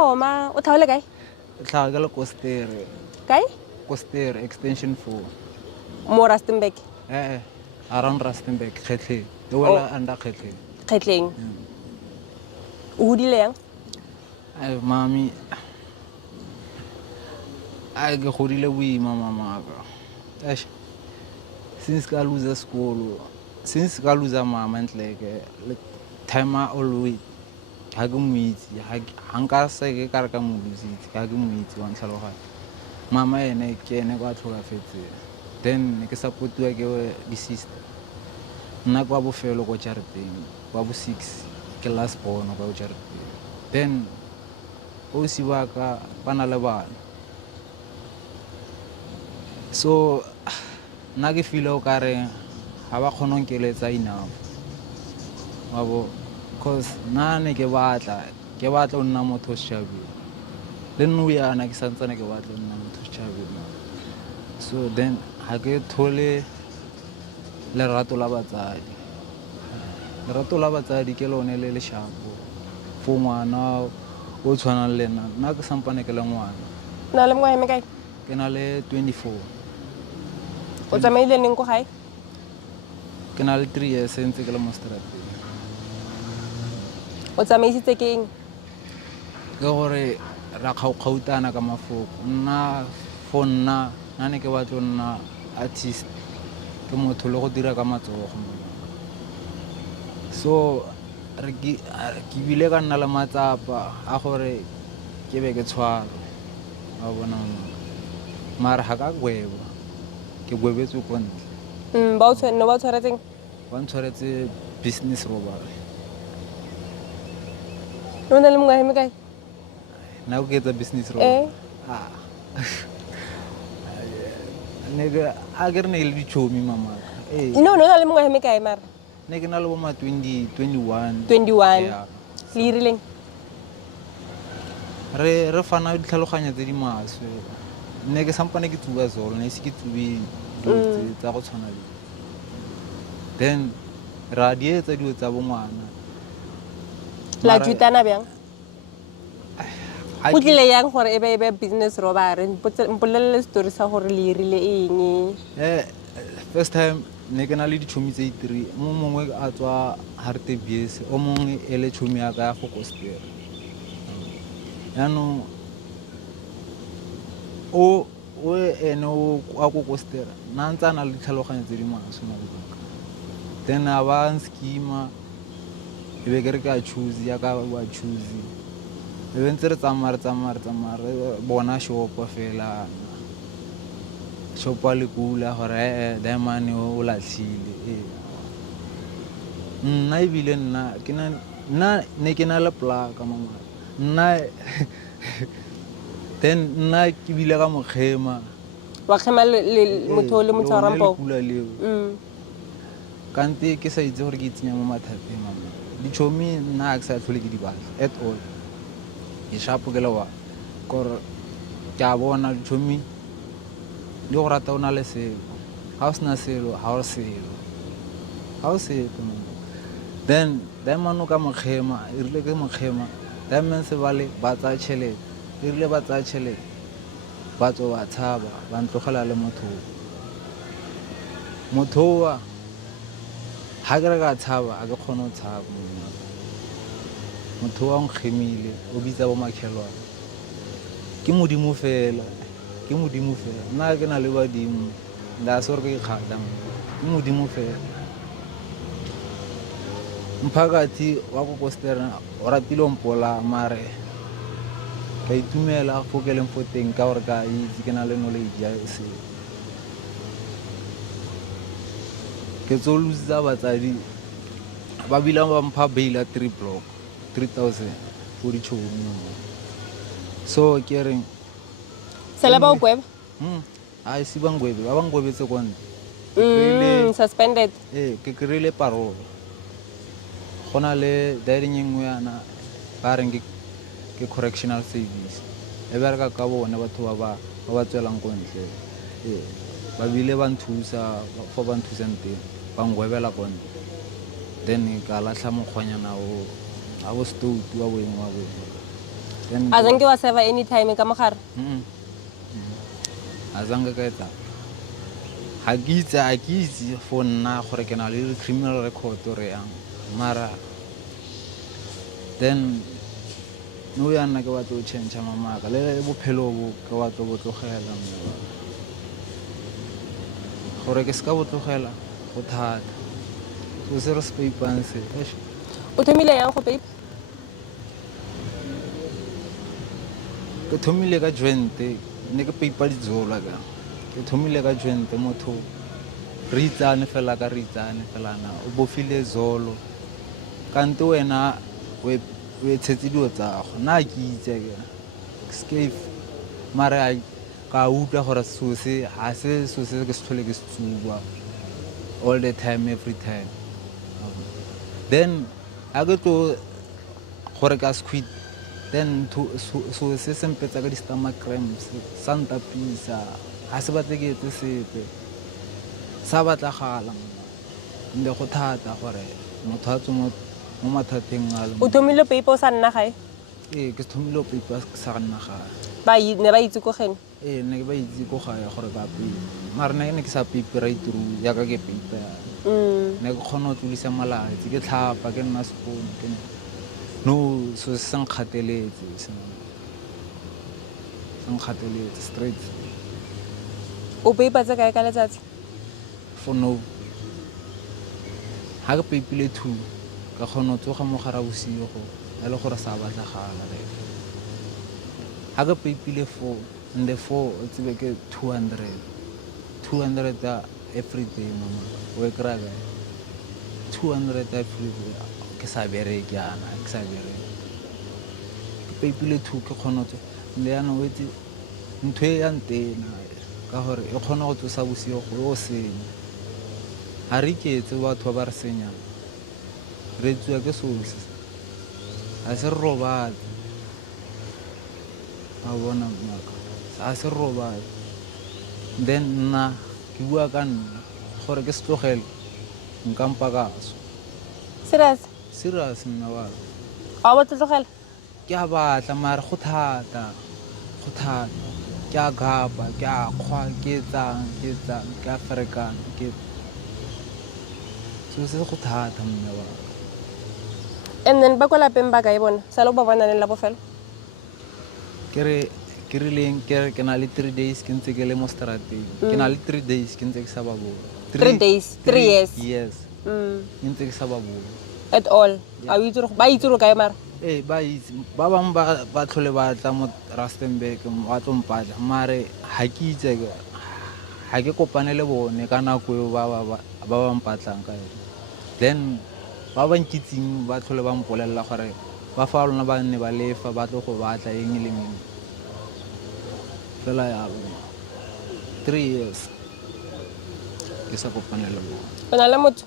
Ma, o thawle kae? Tlhaga le Koster. Kae? Koster extension 4. Mo Rustenburg. Around Rustenburg, Kgetleng. The wala under Kgetleng. Kgetleng. O hodile yang? Mami, I go hodile mama. Since I lose school, since I lose mama and like time I always hagumit, hanka se ke karaka Molusi, hagumit one saloha. Mama and I can go to a fit. Then I support to a sister. Nakwabu fellow go charity, Babu 6, ke last born about charity. Then Osiwaka Panalaban. So Nagi filo kare haba khonong ke letsa enough. Wabo cause nane ke batla o nna motho shabi. Le nngwe yana ke santsana ke batla o nna motho shabi. So then ha ke thole lerato la batsadi. Lerato la batsadi ke lone le le shapo. For ngwana o tshwana le nna. Nna ke sampane ke le ngwana. Na le ngwae me kae? Ke na le 24. O tsamaile neng go gae? Ke na le 3 years ntse ke le mo strateng. O tsamaisitse ke eng? Ke gore ra kgautana ka mafoko. Nna for nna nane ke batlo nna artist ke motho le go dira ka matsogo. So re ke bile ka nna le matsapa a gore ke be ke tshwara wa bona mara ha ka gweba ke gwebetse ko ntle. Ba o tshwaretseng? Ba ntshwaretse business robbery. O na le ngwae me kae? Now get a business robbery. Nega agar ne le dichomi mama. No, na le ngwae me kae mara? Ne ke na le bo ma 21. 21. Yeah. Le irileng? Re fana ditlhaloganya tse di maswe. Ne ke sampane ke tsuba zolo, ne se ke tsubi tsa go tshwana le. Then ra di etsa dio tsa bongwana. La jutana bjang? Go tlile yang gore e be business robbery? Mpolelele story sa gore le irile eng? First time ne ke na le dichomi tse 3. Mo mongwe a tswa Hartebees, o mongwe ele chomi ya ka ya go Koster. Yano o ene o a go Koster na ntse na le ditlhaloganya tse di maswe mo baka. Then a ba schema e be ke re ka choose ya ka wa choose. E be ntse re tsamara bona shopo fela. Shopo le kula gore diamond o latlhile. Nna ebile nna ke na ne ke na le plaka mama. Nna then nna ke bile ka mogema. Wa khema le motho le motho rampo. Kante ke sa itse gore ke tsenya mo mathateng mama. Dichomi nna ke sa tlhole ke di batla at all. Ke shapo ke le wa gore ke a bona dichomi di go rata ona le selo. Ha o sena selo ha o selo. Ha o selo. Then diamond ka mogema e rile ke mogema. Diamond se bale ba tsa tšhelete. E rile ba tsa tšhelete. Ba tso ba tshaba ba ntlogela le motho. Motho wa ha ke re ka tshaba a ke kgone go tshaba. Motho wa nkgemile o bitsa bo makhelwane. Ke modimo fela. Ke modimo fela. Nna ke na le badimo. Nda se gore ke kgata. Ke modimo fela. Mphakathi wa go Koster o ratile mpola mare ka itumela go ke leng fo teng ka gore ka itse ke na le knowledge ya se. Ke tso lose batsadi ba bila ba mpha bail ya 3 block 3000 for dichomi. So ke reng Sela ba o gweba? Ai si bangwebe ba bangwebetse kwa ntle. Suspended. Ke krile parole. Gona le diring engwe yana ba reng ke correctional service. E bereka ka bone batho ba tswelang ko ntle. Ba bile ba nthusa fo ba nthusang teng ba ngwebela ko ntle. Then ka latlha mokgwanyana o a bo stout wa boeng wa bo. Then a zange wa serve anytime ka mogare a zange ka etsa ga ke itse for nna gore ke na le criminal record re yang mara then no ya nna ke batla go change mamaka le bophelo bo ke batla go tlogela gore ke ska bo tlogela go thata o se re spapang se o thomile yang go paper ke thomile ka jointe ne ke paper ditzola ka ke thomile ka jointe motho re itsane fela na o bofile zolo kante wena we tshetse dio tsa go na ke itse ke escape mara ka utlwa gore sose ha se sose ke se tlhole ke se tsuba all the time every time then I go to gore ka squid then so se sempetsa ka di stomach cramps santa pisa ha se batle ke etse sepe sa batla gala nde go thata gore motho a tsmo mo mathateng a le o thomile paper o sa nna gae ke thomile paper sa nna gae ne ba itse go gene ne ba itse go gae gore ka paper mara ne ke sa paper right through ya ka ke paper ne ke khona o tlisa malatsi ke tlhapa ke nna spoon ke no so sang khateletse straight o paper tsa kae ka letsatsi for no ha ke paper 2 ka khona o tsoga mo gara bosigo a le gore sa batla gala re ha ke paper 4 and the 4 o tsebe ke 200 every day mama o kra ga 200 every day ke sa bereke yana ke sa bereke ke paper 2 ke khona tso le yana o itse ntwe ya ntena ka gore e khona go tsosa bosigo go senya ha re ketse batho ba re senya re tswa ke sose a se robat a bona maka a se robat then na ke bua ka nna gore ke se tlogele nkampa ka so serious nna wa a wa tlogela ke a batla mara go thata ke a gapa ke a khwa ke tsang ke a ferekana ke so se go thata mna wa and then ba kwa lapeng ba ka e bona sa lo ba bona le la bofelo ke rileng ke na le 3 days ke ntse ke le mo strateng ke na le 3 days ke ntse ke sa ba bona 3 days 3 years yes ke ntse ke sa ba bona at all a o itse ba itse ka e mara ba itse ba bang ba tlhole ba tla mo Rustenburg wa tlompatla mare ha ke itse ha ke kopane le bone ka nako eo ba bang patlang ka then ba bang kitsing ba tlhole ba mpolella gore ba fa lona ba nne ba lefa ba tlo go batla eng le eng fela ya 3 years ke sa kopane le bone o na le motho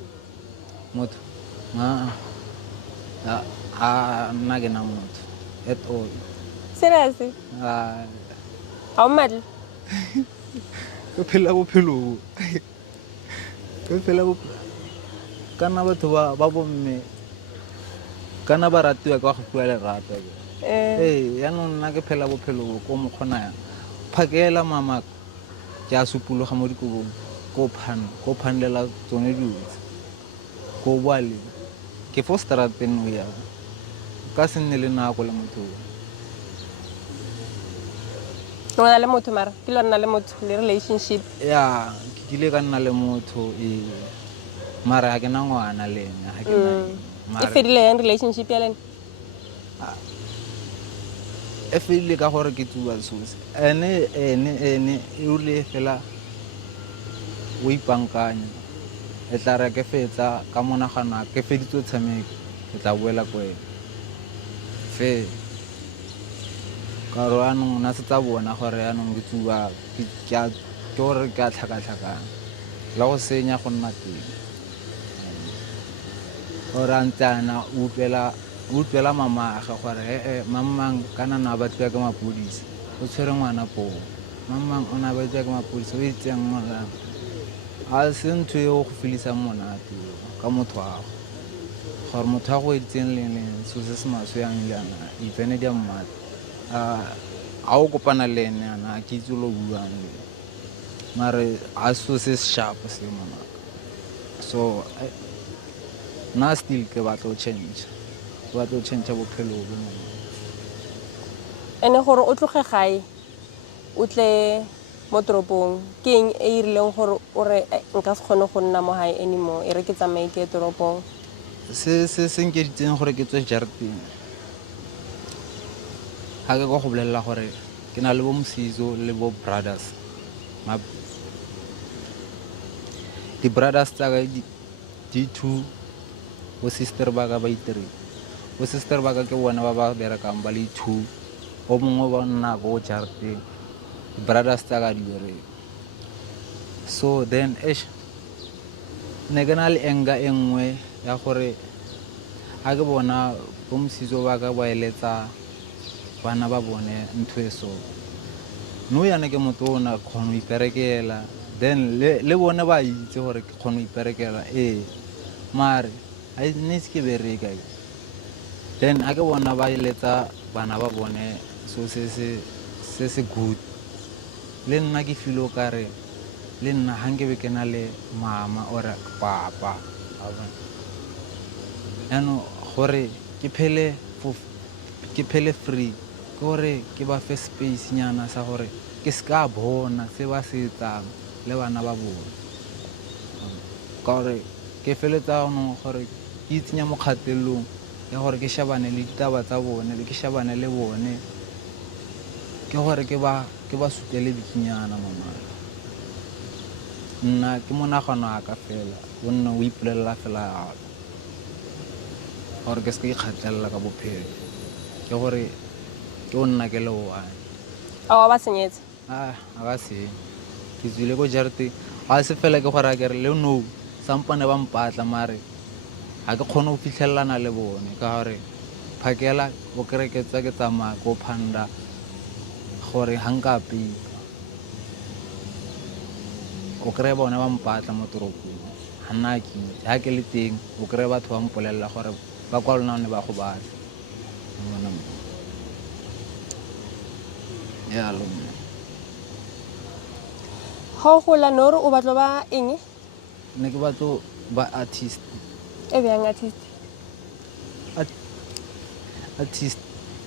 nna ke na motho at all serious a o madle ke phela bophelo kana batho ba bomme kana ba ratiwa ka go bua le rata ya no nna ke phela bophelo ko mo khona ya phakela mama ke a supuloga mo dikobong ko phanlela tsone dutse ko bwale ke fosterateng o ya ka se nne le nako le motho o na le motho mara ke lona le motho le relationship ya ke kile ka nna le motho mara ha ke na ngwana le nna ha ke na e fedile yang relationship ya lena e fedile ka gore ke tsuba sose ene e ule fela o ipankanya e tla re ke fetsa ka monagana ke feditse tshameko ke tla boela ko ene fe ka ro anong na se tsa bona gore anong ke tsuba ke gore ke a tlhakatlhakana la go senya go nna teng ora ntana utlwela mamaga gore mamang kana na ba tla ka mapodisi o tshwere ngwana po mamang ona ba tla ka mapodisi o itseng ngwana a se ntho e go filisa monate ka motho wa gore motho wa go itseng le so se se maswe yang yana ipene dia mmata a o kopana le ene yana ke itse lo buang le mare a so se sharp se monaka so na still ke batla o change bophelo bo mo ene gore o tloge gae o tle mo toropong ke eng e irileng gore o re nka se kgone go nna mo gae anymore e re ke tsamaye ke toropong se nkeditseng gore ke tswe jarateng ga ke go bolelela gore ke na le bo mosizo le bo brothers di-brothers tsaka di-two bo sister ba ka ba i-3 bo sister ba ka ke bona ba ba berekang ba le 2 o mongwe ba nna go jarateng di-brothers tsaka di bereka so then ne ke na le enga e nngwe ya gore ga ke bona bo mosizo ba ka ba eletsa bana ba bone ntho e so no yana ke motona kgona go iperekela then le bone ba itse gore ke kgona go iperekela mare a ne se ke bereka then a ke bona ba eletsa bana ba bone so se good le nna ke feel o kare le nna ha nke be ke na le mama or papa ano gore ke phele free gore ke ba fe space nyana sa gore ke ska bona se ba se etsang le bana ba bone gore ke feletsa no gore ke itsenya mo kgatelelong ya gore ke shabane le ditaba tsa bone le ke shabane le bone ke gore ke ba sutele bikinyana mama nna ke monagano a ka fela o nna o ipolelela fela yalo gore ke se ke ikgatlelela ka bophelo ke gore ke o nna ke le one a wa ba senyetse a ba se ke tswile ko jarateng ga se fela ke gore a kere le no sampane ba mpatla mare ga ke kgone go fitlhelelana le bone ka gore phakela o kere ke tsa ke tsamaya ko phanda gore ga nka pipa o kry bone ba mpatla mo toropong ga nna ke itse ga ke le teng o kry batho ba mpolelela gore ba kwa lona ne ba go batla yalo ga o gola ne ore o batlo ba eng ne ke batlo ba artist e bjang artist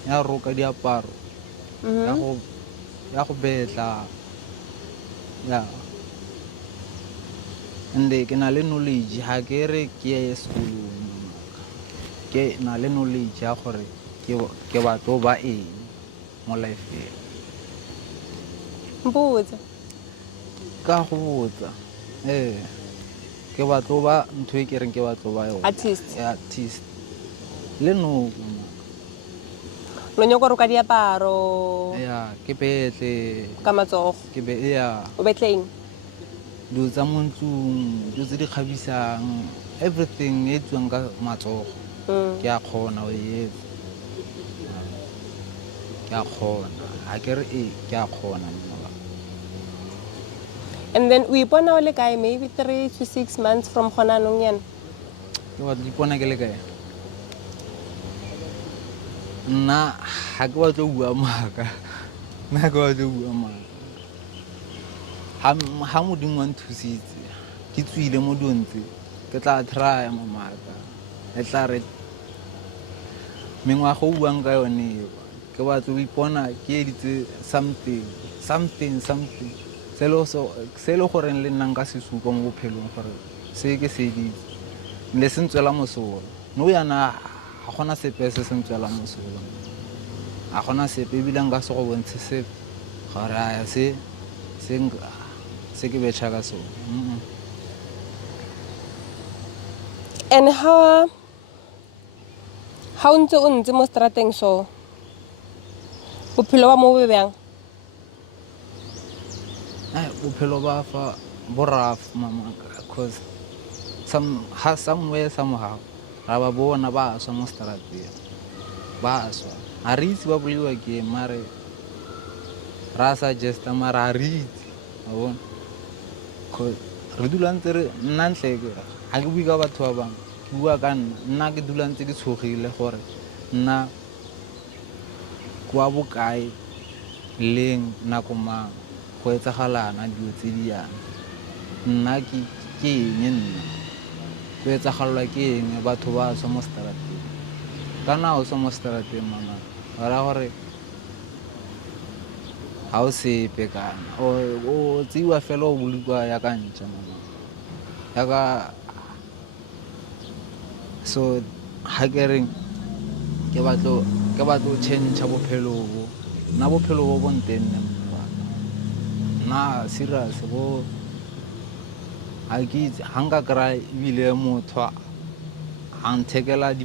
ya roka diaparo ya go betla ya ande ke na le knowledge ha ke re ke ye sekolong ke na le knowledge ya gore ke batlo ba eng mo life mpotsa ka go botsa ke batlo ba ntho e ke reng ke batlo ba yona artist le no lo nyoko ro ka diaparo ya ke betle ka matsogo ke be ya o betleng dilo tsa mo ntlong dilo tse di kgabisang everything e tswang ka matsogo ke a kgona o etsa ke a kgona ha ke re ke a kgona and then o ipona o le kae maybe 3 to 6 months from gona nong yana ke batla ipona ke le kae nna ha ke batla bua maaka ha modimo wa nthusitse ke tswile mo dontse ke tla try mamaka e tla re mengwaga o buang ka yone ke batla o ipona ke editse something se le gore le nna nka se supa mo bophelong gore se ke se editse le se ntswela mosola no yana ga gona sepe se se ntswela mosola ga gona sepe ebile nka se go bontshe sepe gore a se ke betšha ka sone and ha o ntse mo strateng so bophelo ba mo bo bjang bophelo ba fa bo rough mama because somewhere somehow ra ba bona ba swa mo strateng ba swa a re itse ba boliwa ke mare ra suggesta mara a re itse a bona re dula ntse re nna ntle ga ke bue ka batho ba bangwe ke bua ka nna ke dula ntse ke tshogile gore nna ko kwa bokae leng nako mang go etsagalana dilo tse di yana nna ke eng nna go etsagalwa ke eng batho ba tswa mo straateng kana o tswa mo straateng mama ra gore ha o sepe kana o tsiwa fela o bulukwa ya ka ntša mama ya ka so ha ke reng ke batlo change bophelo bo nna bophelo bo bontenne na serious bo ha nka kry ebile motho a nthekela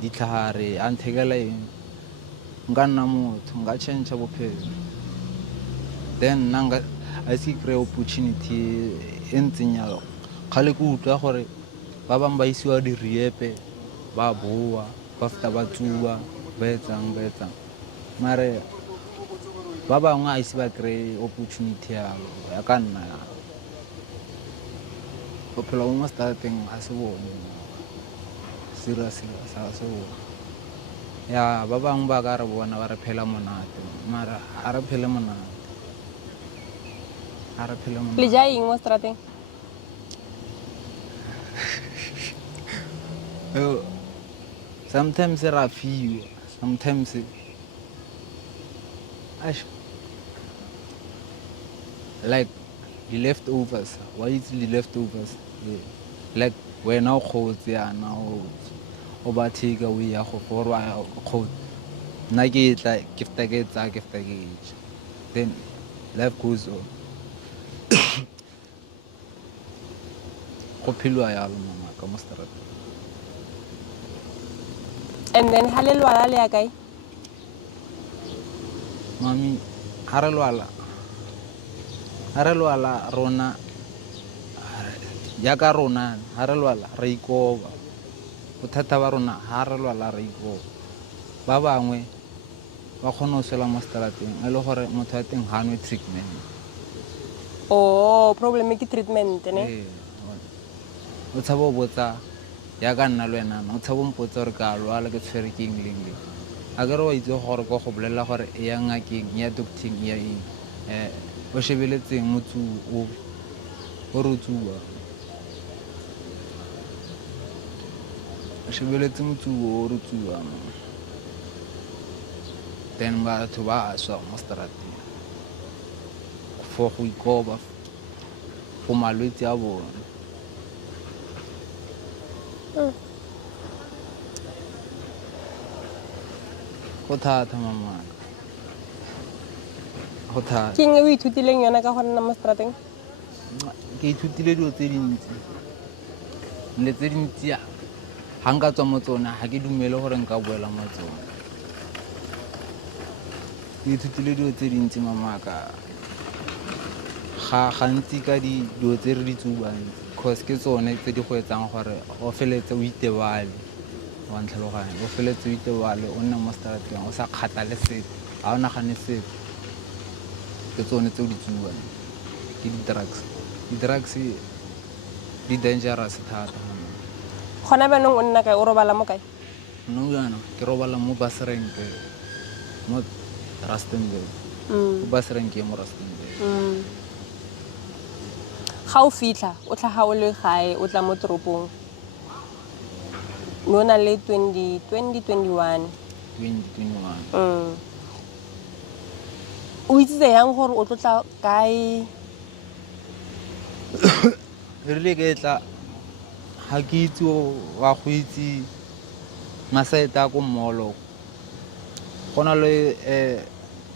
ditlhare a nthekela eng nka nna motho nka change bophelo then nanga a se kry opportunity e ntseng yalo kgale ke utlwa gore ba bang ba isiwa diriepe ba boa ba feta ba tsuba ba etsang mare ba bangwe a ise ba kry opportunity ya ka nna bophelo bo mo straateng a se bone seriously sa se bone ya ba bangwe ba ka re bona ba re phela monate mara a re phele monate le ja eng mo straateng sometimes ra fiwa sometimes like the leftovers why it's the leftovers like wena o khotse yana o ba take away ya go for wa khotse nna ke tla gifta ke then life goes on go philwa yalo mama ka mo straat and then ha le lwala le ya kae mami ha re lwala rona ya ka rona ha re lwala re ikoba bothata ba rona ha re lwala re ikoba ba bangwe ba khona o sela mo straateng e le gore motho a teng ha no treatment problem ke treatment ne o tshaba o botsa ya ka nna le wena o tshaba o mpotsa gore ka lwala ke tshwere ke eng leng a ke re wa itse gore go bolela gore e ya ngakeng ya doctor ya eng o shebeletseng motsu o rutsuwa shebeletse motsu o rutsuwa then batho ba swa mo straateng for go ikoba go malwetse a bona go thata mama go thata ke eng o ithutileng yona ka go nna mo straateng ke ithutile dilo tse dintsi le tse dintsi ha nka tswa mo tsona ha ke dumele gore nka boela mo tsona ke ithutile dilo tse dintsi mamaka ga gantsi ka dilo tse re di tsubang cause ke tsone tse di go etsang gore o feletse o itebale wa ntlhaloganya o feletse o itebale o nne mo straateng o sa kgathale sepe ha o nagane sepe ke tsone tse o di tsubang ke di-drugs di dangerous thata gona banong o nna kae o robala mo kae no yana ke robala mo basrenke mo Rustenburg basrenke mo Rustenburg ga o fitlha o tlhaga o le gae o tla mo toropong no na le 2021 o itse yang gore o tlotla kae rile ke tla ha ke itse wa go itse masaeta ko mmolo gona le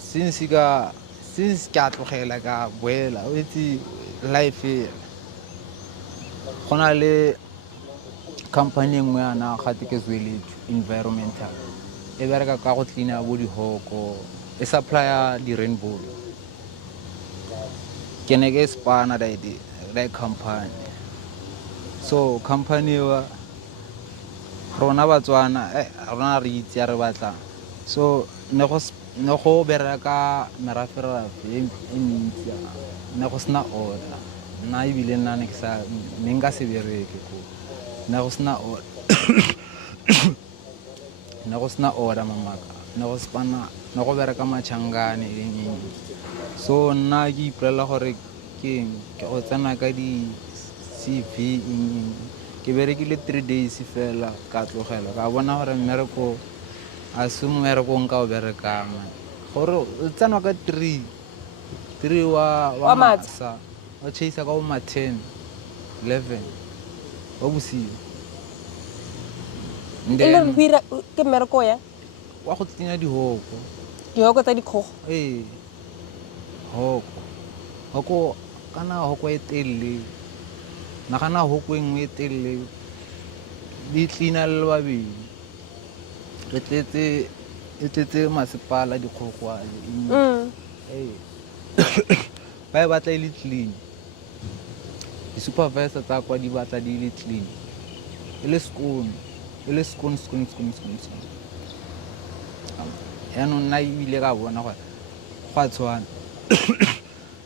since ka tlogela ka boela o itse life gona le company engwe yana ga te ke zweletse environmental e bereka ka go cleana bo dihoko e supplya di rainbow ke ne ke spana like company so company wa rona batswana rona re itse re batla so ne go bereka meraferafe e ntsi ne go sna order na ibile nna ne nka se bereke ko ne go sna order ne go sna order mamaka ne go spana ne go bereka matšhangane eng. So nna ke ipolelela gore ke go tsena ka di-CV eng. Ke berekile 3 days fela ka tlogela ka bona gore mmereko a se mmereko nka o berekang gore o tsena ka 3 wa masa o chase ka go ma 10 11 wa bosigo then hira ke mmereko ya wa go tsenya dihoko tsa dikgogo hoko kana hoko e telle nagana hoko e nngwe e telle di cleana le babedi re tletse masepala dikgogwane ba e batla e le clean di-supervisor tsa kwa di batla di le clean e le scone yaanong nna ebile ka bona gore go a tshwana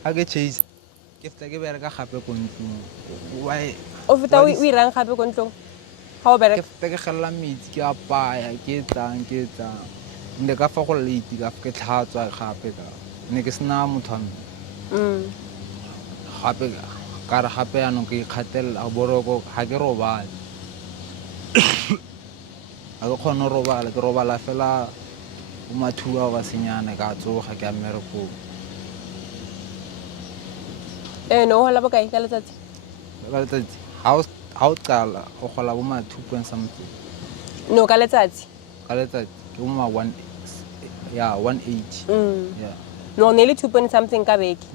ga ke chase ke feta ke bereka gape ko ntlong o feta o irang gape ko ntlong ga o bereka ke feta ke gelela metsi ke apaya ke etsang nne ka fa go late ka ke tlhatswa gape ka ne ke sena motho wa me gape ka re gape yaanong ke ikgatelela boroko ga ke robale ga ke kgone go robala ke robala fela o ma 2 hours senyana ka tsoga ke a mmerekong no hola bokae ka letsatsi ga o qala o gola bo ma 2 point something no ka letsatsi ke bo ma 180 yeah no nearly 2 point something ka beke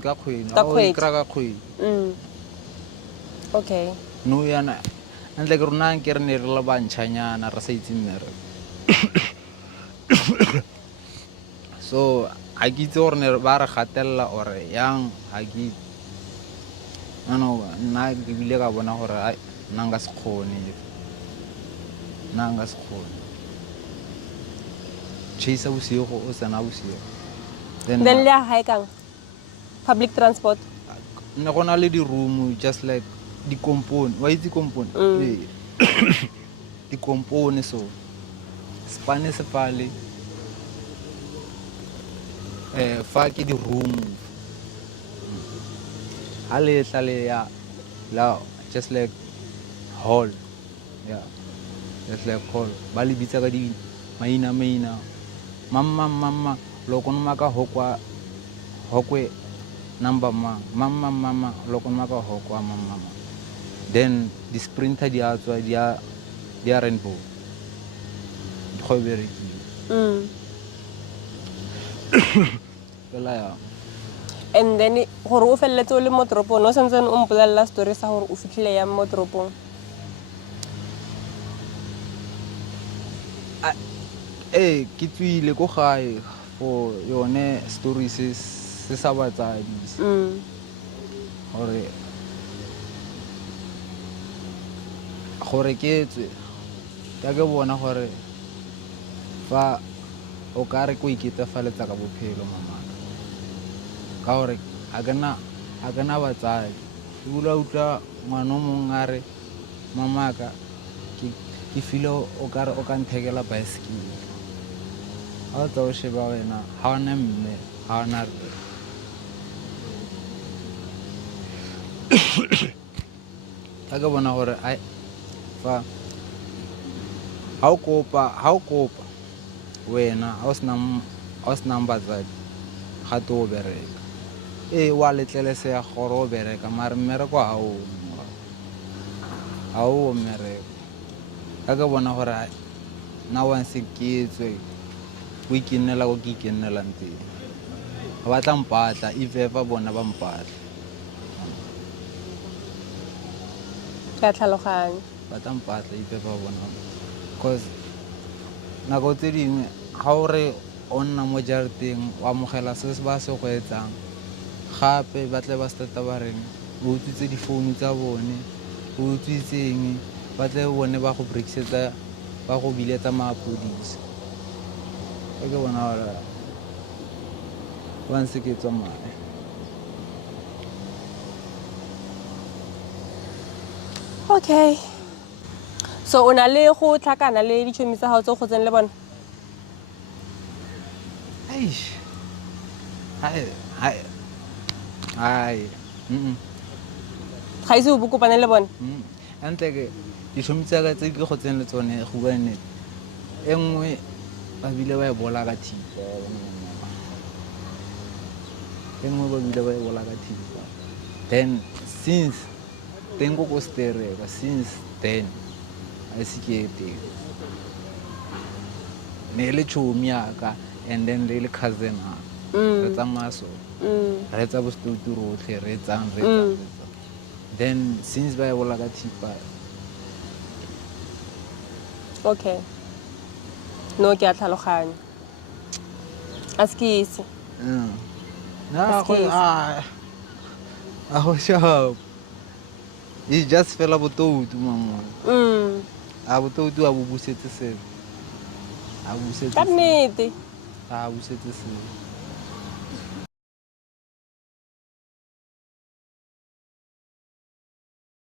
ka kgwedi Ka o kgwedi. ikra ka kgwedi okay no yana ntle ke rona ke re ne re le bantšhanyana re sa itse mmereko so ga ke itse gore ne ba re gatelela ore yang ga ke nna ke bile ka bona gore nna nka se kgone chase bosigo o tsena bosigo then le a hae kang public transport ne go na le di-room just like di-compone wa itse compone di-compone so spane se fale fa ke di-room ha le tla le ya la just like hall yeah just like hall ba le bitsa ka di maina mama loko no maka hokwe number mama loko no maka hokwa mama then the sprinter di a tswa di a rainbow di go berekile fela ya and then gore o felletse o le mo toropong o santse o mpolelela story sa gore o fitlhile yang mo toropong ke tswile ko gae for yone story se sa batsadi gore ke tswe ka ke bona gore fa o ka re ko iketefaletsa ka bophelo mamaka ka gore a ke na batsadi ke bula utlwa ngwana o mongwe a re mamaka ke file o ka re o ka nthekela baesekele ga o tsa o sheba wena ga o na mme ga o na re ka ke bona gore fa ga o kopa wena ga o senang batsadi ga te o bereka wa letlelesega gore o bereka mare mmereko ga o mmereko ka ke bona gore na once ke tswe o ikennela ko ke ikennelang teng ba tla mpatla ifefa bona ba mpatla ka tlhaloganya ba tla mpatla ifefa bona because nako tse dingwe ga o re o nna mo jarateng o amogela se ba se go etsang gape ba tle ba starta ba reng o utswitse difounu tsa bone o utswitseng ba tle bone ba go brekisetsa ba go biletsa maapodisa ka ke bona gore once ke tswa mae okay so o na le go tlhakana le ditšhomi tsa gago tse o kgotseng le bona Eish. Hai. ga ise o bokopane le bone Antle ke ditšhomi tsa ka tse ke go tsene le tsone go bua nnete e nngwe ba bile ba e bola ka thipa e nngwe ba bile ba e bola ka thipa then since teng ko kostereka since then a se ke teng ne le tšhomi yaka and then le cousin re tsamaya so re tsa bostotu rotlhe re etsang then since ba e bola ka thipa okay no ke a tlhaloganya a se ke ise I was sharp. It's just fela bototu mama. A bototu a bo busetse se. A busetse. ka nnete A busetse se.